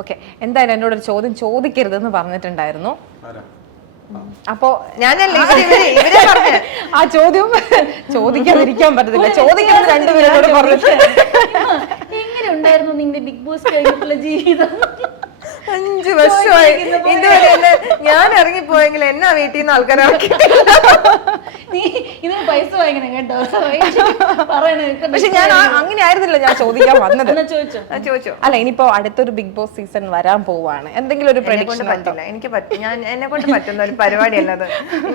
Okay. എന്തായാലും എന്നോട് ഒരു ചോദ്യം ചോദിക്കരുതെന്ന് പറഞ്ഞിട്ടുണ്ടായിരുന്നു. അപ്പോ ഞാനല്ല ഇവർ ഇവർ ഇവരെ ആ ചോദ്യം ചോദിക്കാതിരിക്കാൻ പറ്റത്തില്ല. ചോദിക്കുന്നത് രണ്ടുപേരോട് പറഞ്ഞിട്ട്. എങ്ങനെ ഉണ്ടായിരുന്നു നിന്റെ ബിഗ് ബോസ് കഴിഞ്ഞിട്ടുള്ള ജീവിതം? അഞ്ചു വർഷമായി. ഇതുവരെ എന്നെ ഞാൻ ഇറങ്ങിപ്പോയെങ്കിൽ എന്നാ വീട്ടിൽ നിന്ന് ആൾക്കാരെ നീ ഇതിന് പൈസ വാങ്ങിക്കണം കേട്ടോ. പറയണേ പക്ഷെ ഞാൻ അങ്ങനെ ആയിരുന്നില്ല ഞാൻ ചോദിക്കാൻ വന്നത്. ചോദിച്ചോ? ചോദിച്ചോ. അല്ല ഇനിയിപ്പോ അടുത്തൊരു ബിഗ് ബോസ് സീസൺ വരാൻ പോവാണ്. എന്തെങ്കിലും ഒരു എന്നെ പ്രഡിക്ഷൻ പറ്റില്ല. എനിക്ക് പറ്റും ഞാൻ എന്നെ കൊണ്ട് പറ്റുന്ന ഒരു പരിപാടി അല്ലത്.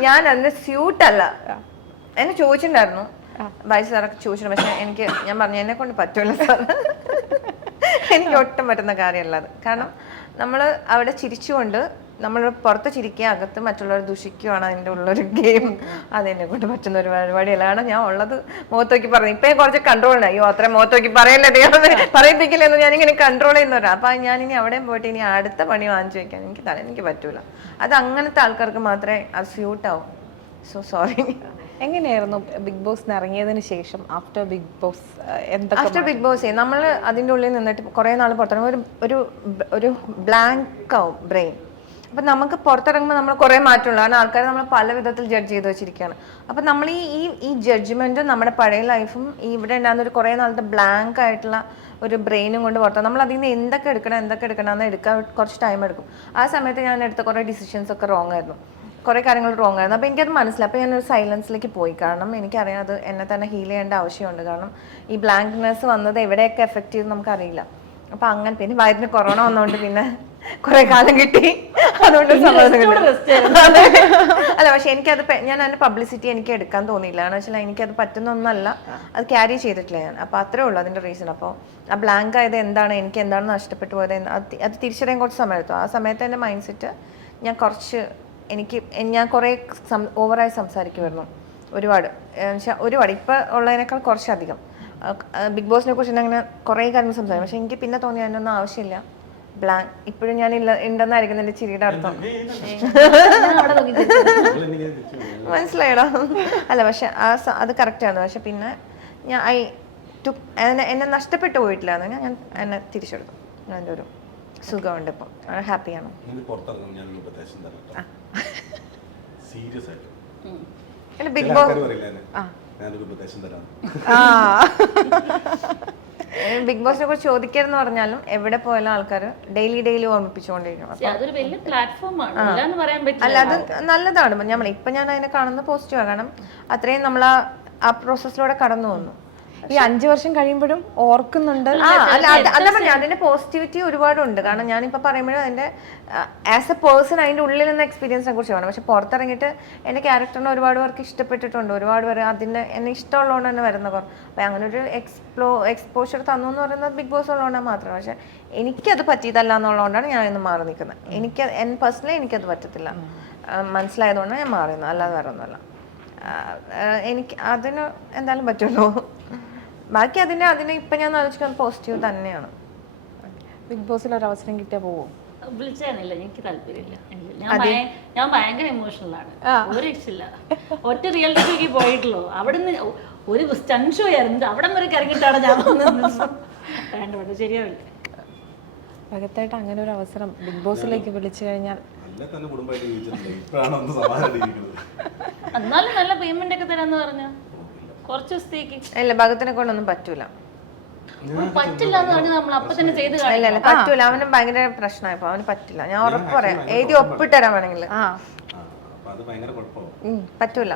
ഞാൻ അതിന് സ്യൂട്ട് അല്ല. എന്നെ ചോദിച്ചിട്ടുണ്ടായിരുന്നു. ബൈ സാറൊക്കെ ചോദിച്ചിട്ടുണ്ട്. പക്ഷെ എനിക്ക് ഞാൻ പറഞ്ഞു എന്നെ കൊണ്ട് പറ്റൂല സാർ എനിക്ക് ഒട്ടും പറ്റുന്ന കാര്യമല്ല അത്. കാരണം നമ്മൾ അവിടെ ചിരിച്ചുകൊണ്ട് നമ്മൾ പുറത്ത് ചിരിക്കുക അകത്ത് മറ്റുള്ളവർ ദുഷിക്കുകയാണ് അതിന്റെ ഉള്ളൊരു ഗെയിം അതെന്നെ കൊണ്ട് പറ്റുന്ന ഒരു പരിപാടിയല്ല കാരണം ഞാൻ ഉള്ളത്. മുഖത്തോക്കി പറഞ്ഞു ഇപ്പം കുറച്ച് കൺട്രോൾ ഉണ്ട് അയ്യോ അത്ര മുഖത്തോക്കി പറയല്ലേ പറയിപ്പിക്കില്ല എന്ന് ഞാനിങ്ങനെ കൺട്രോൾ ചെയ്യുന്നവരാണ് അപ്പം ഞാൻ ഇനി അവിടെയും പോയിട്ട് ഇനി അടുത്ത പണി വാങ്ങിച്ചു വെക്കാൻ എനിക്ക് തല എനിക്ക് പറ്റൂല. അത് അങ്ങനത്തെ ആൾക്കാർക്ക് മാത്രമേ അത് സ്യൂട്ടാവും സോ സോറി എങ്ങനെയായിരുന്നു ബിഗ് ബോസ് ഇറങ്ങിയതിന് ശേഷം ആഫ്റ്റർ ബിഗ് ബോസ് എന്താ ആഫ്റ്റർ ബിഗ് ബോസ് നമ്മൾ അതിന്റെ ഉള്ളിൽ നിന്നിട്ട് കുറേ നാൾ പുറത്തിറങ്ങും. ഒരു ഒരു ഒരു ബ്ലാങ്ക് ആവും ബ്രെയിൻ അപ്പം നമുക്ക് പുറത്തിറങ്ങുമ്പോൾ നമ്മൾ കുറേ മാറ്റമുള്ള. കാരണം ആൾക്കാർ നമ്മൾ പല വിധത്തിൽ ജഡ്ജ് ചെയ്ത് വെച്ചിരിക്കുകയാണ്. അപ്പം നമ്മൾ ഈ ഈ ജഡ്ജ്മെന്റും നമ്മുടെ പഴയ ലൈഫും ഈ ഇവിടെ ഉണ്ടാകുന്ന ഒരു കുറേ നാളത്തെ ബ്ലാങ്ക് ആയിട്ടുള്ള ഒരു ബ്രെയിനും കൊണ്ട് പുറത്ത്. നമ്മൾ അതിൽ നിന്ന് എന്തൊക്കെ എടുക്കണം എന്തൊക്കെ എടുക്കണം എന്ന് എടുക്കാൻ കുറച്ച് ടൈം എടുക്കും. ആ സമയത്ത് ഞാൻ എടുത്ത കുറേ ഡിസിഷൻസ് ഒക്കെ റോങ് ആയിരുന്നു. കുറേ കാര്യങ്ങൾ റോങ് ആയിരുന്നു. അപ്പോൾ എനിക്കത് മനസ്സിലായി. അപ്പോൾ ഞാനൊരു സൈലൻസിലേക്ക് പോയി. കാരണം എനിക്കറിയാം അത് എന്നെ തന്നെ ഹീൽ ചെയ്യേണ്ട ആവശ്യമുണ്ട്. കാരണം ഈ ബ്ലാങ്ക്നെസ് വന്നത് എവിടെയൊക്കെ എഫക്റ്റ് ചെയ്ത് നമുക്കറിയില്ല. അപ്പോൾ അങ്ങനെ പിന്നെ വയറിന് കൊറോണ വന്നതുകൊണ്ട് പിന്നെ കുറേ കാലം കിട്ടി. അതുകൊണ്ട് അല്ല പക്ഷെ എനിക്കത് ഞാൻ അതിന്റെ പബ്ലിസിറ്റി എനിക്ക് എടുക്കാൻ തോന്നിയില്ല. കാരണം വെച്ചാൽ എനിക്കത് പറ്റുന്ന ഒന്നല്ല അത് ക്യാരി ചെയ്തിട്ടില്ല ഞാൻ. അപ്പൊ അത്രേ ഉള്ളൂ അതിന്റെ റീസൺ അപ്പോൾ ആ ബ്ലാങ്ക് ആയത് എന്താണ്? എനിക്ക് എന്താണ് നഷ്ടപ്പെട്ടു പോയത്? അത് തിരിച്ചറിയാൻ കുറച്ച് സമയം എടുത്തു ആ സമയത്ത് എന്റെ മൈൻഡ് സെറ്റ് ഞാൻ കുറച്ച് എനിക്ക് ഞാൻ കുറേ ഓവറായി സംസാരിക്കുമായിരുന്നു. ഒരുപാട്. എന്നുവെച്ചാൽ ഒരുപാട്. ഇപ്പൊ ഉള്ളതിനേക്കാൾ കുറച്ചധികം. ബിഗ് ബോസിനെ കുറിച്ച് അങ്ങനെ കുറേ കാര്യങ്ങൾ സംസാരിക്കും. പക്ഷെ എനിക്ക് പിന്നെ തോന്നി അതിനൊന്നും ആവശ്യമില്ല. ബ്ലാങ്ക്. ഇപ്പോഴും ഞാൻ ഇല്ല ഉണ്ടെന്നായിരിക്കും എന്റെ ചിരിയുടെ അർത്ഥം. മനസ്സിലായടാ അല്ല പക്ഷെ ആ അത് കറക്റ്റാണ് പക്ഷെ പിന്നെ ഞാൻ ഐ ടു എന്നെ എന്നെ നഷ്ടപ്പെട്ടു പോയിട്ടില്ല എന്ന് ഞാൻ എന്നെ തിരിച്ചെടുത്തു. എന്റെ ഒരു സുഖമുണ്ട് ഇപ്പം. ഹാപ്പിയാണ്. സീരിയസ് ആയിട്ട്. അല്ല ബിഗ് ബോസ് ആ? ഞാനൊരു ഉപദേശം തരാം. ബിഗ് ബോസിനെ കുറിച്ച് ചോദിക്കരുതെന്ന് പറഞ്ഞാലും എവിടെ പോയാലും ആൾക്കാർ ഡെയിലി ഡെയിലി ഓർമ്മിപ്പിച്ചുകൊണ്ടിരിക്കും അല്ല അത് നല്ലതാണ്. നമ്മൾ ഇപ്പൊ ഞാൻ അതിനെ കാണുന്ന പോസിറ്റീവാണ് കാരണം അത്രയും നമ്മൾ ആ പ്രോസസ്സിലൂടെ കടന്നു വന്നു ഈ അഞ്ചു വർഷം കഴിയുമ്പോഴും ഓർക്കുന്നുണ്ട്. അതിന്റെ പോസിറ്റിവിറ്റി ഒരുപാടുണ്ട്. കാരണം ഞാനിപ്പോ പറയുമ്പോഴും അതിന്റെ ആസ് എ പേഴ്സൺ അതിന്റെ ഉള്ളിൽ നിന്ന് എക്സ്പീരിയൻസിനെ കുറിച്ച് വേണം പക്ഷെ പുറത്തിറങ്ങിയിട്ട് എന്റെ ക്യാരക്ടറിനെ ഒരുപാട് പേർക്ക് ഇഷ്ടപ്പെട്ടിട്ടുണ്ട്. ഒരുപാട് പേര് അതിന്റെ എന്നെ ഇഷ്ടമുള്ളതുകൊണ്ട് തന്നെ വരുന്ന കുറവ് അപ്പൊ അങ്ങനെ ഒരു എക്സ്പ്ലോ എക്സ്പോഷർ തന്നു എന്ന് പറയുന്നത് ബിഗ് ബോസ് ഉള്ളതുകൊണ്ടാണ് മാത്രം. പക്ഷെ എനിക്കത് പറ്റിയതല്ല എന്നുള്ളതുകൊണ്ടാണ് ഞാൻ ഇന്ന് മാറി നിൽക്കുന്നത്. എനിക്ക് എൻ പേഴ്സണലി എനിക്കത് പറ്റത്തില്ല. മനസ്സിലായതുകൊണ്ടാണ് ഞാൻ മാറിയുന്നത് അല്ലാതെ വേറെ ഒന്നുമല്ല എനിക്ക് അതിന് എന്തായാലും പറ്റുമല്ലോ ബാക്കി അതിനെ അതിന് ഇപ്പം ഞാൻ ആലോചിക്കുന്നത് പോസിറ്റീവ് തന്നെയാണ്. ബിഗ് ബോസിൽ ഒരു അവസരം കിട്ടിയാൽ പോവോ? വിളിച്ചാനില്ല എനിക്ക് താല്പര്യമില്ല. ഞാൻ ഞാൻ ഭയങ്കര ഇമോഷണലാണ് ഒരു രക്ഷയില്ല ഒറ്റ റിയാലിറ്റിക്ക് പോയിട്ടുള്ളൂ. അവിടുന്ന് ഒ- ഒരു സ്റ്റൺ ഷോ ആയിരുന്നു. അവിടെ വരെ ഇറങ്ങിയിട്ടാണ് ഞാൻ വന്നത്. വേണ്ട വേണ്ട ശരിയാവില്ല. ഭഗത്തായിട്ട് അങ്ങനെ ഒരു അവസരം ബിഗ് ബോസിലേക്ക് വിളിച്ചു കഴിഞ്ഞാൽ നല്ല തന്നെ കുടുംബമായിട്ട് ജീവിച്ചിട്ടുണ്ട് ഇപ്പോഴാണ് ഒന്ന് സമാധാനിക്കുന്നത് എന്നാലും നല്ല പേയ്മെന്റ് ഒക്കെ തരാന്ന് പറഞ്ഞ? ഇല്ല ഭഗത്തിനെ കൊണ്ടൊന്നും പറ്റൂല. പറ്റില്ല പറ്റൂല. അവന് ഭയങ്കര പ്രശ്നമായപ്പോ അവന് പറ്റില്ല. ഞാൻ ഉറപ്പ് പറയാം. എഴുതി ഒപ്പിട്ടരാൻ വേണമെങ്കിൽ. പറ്റൂല.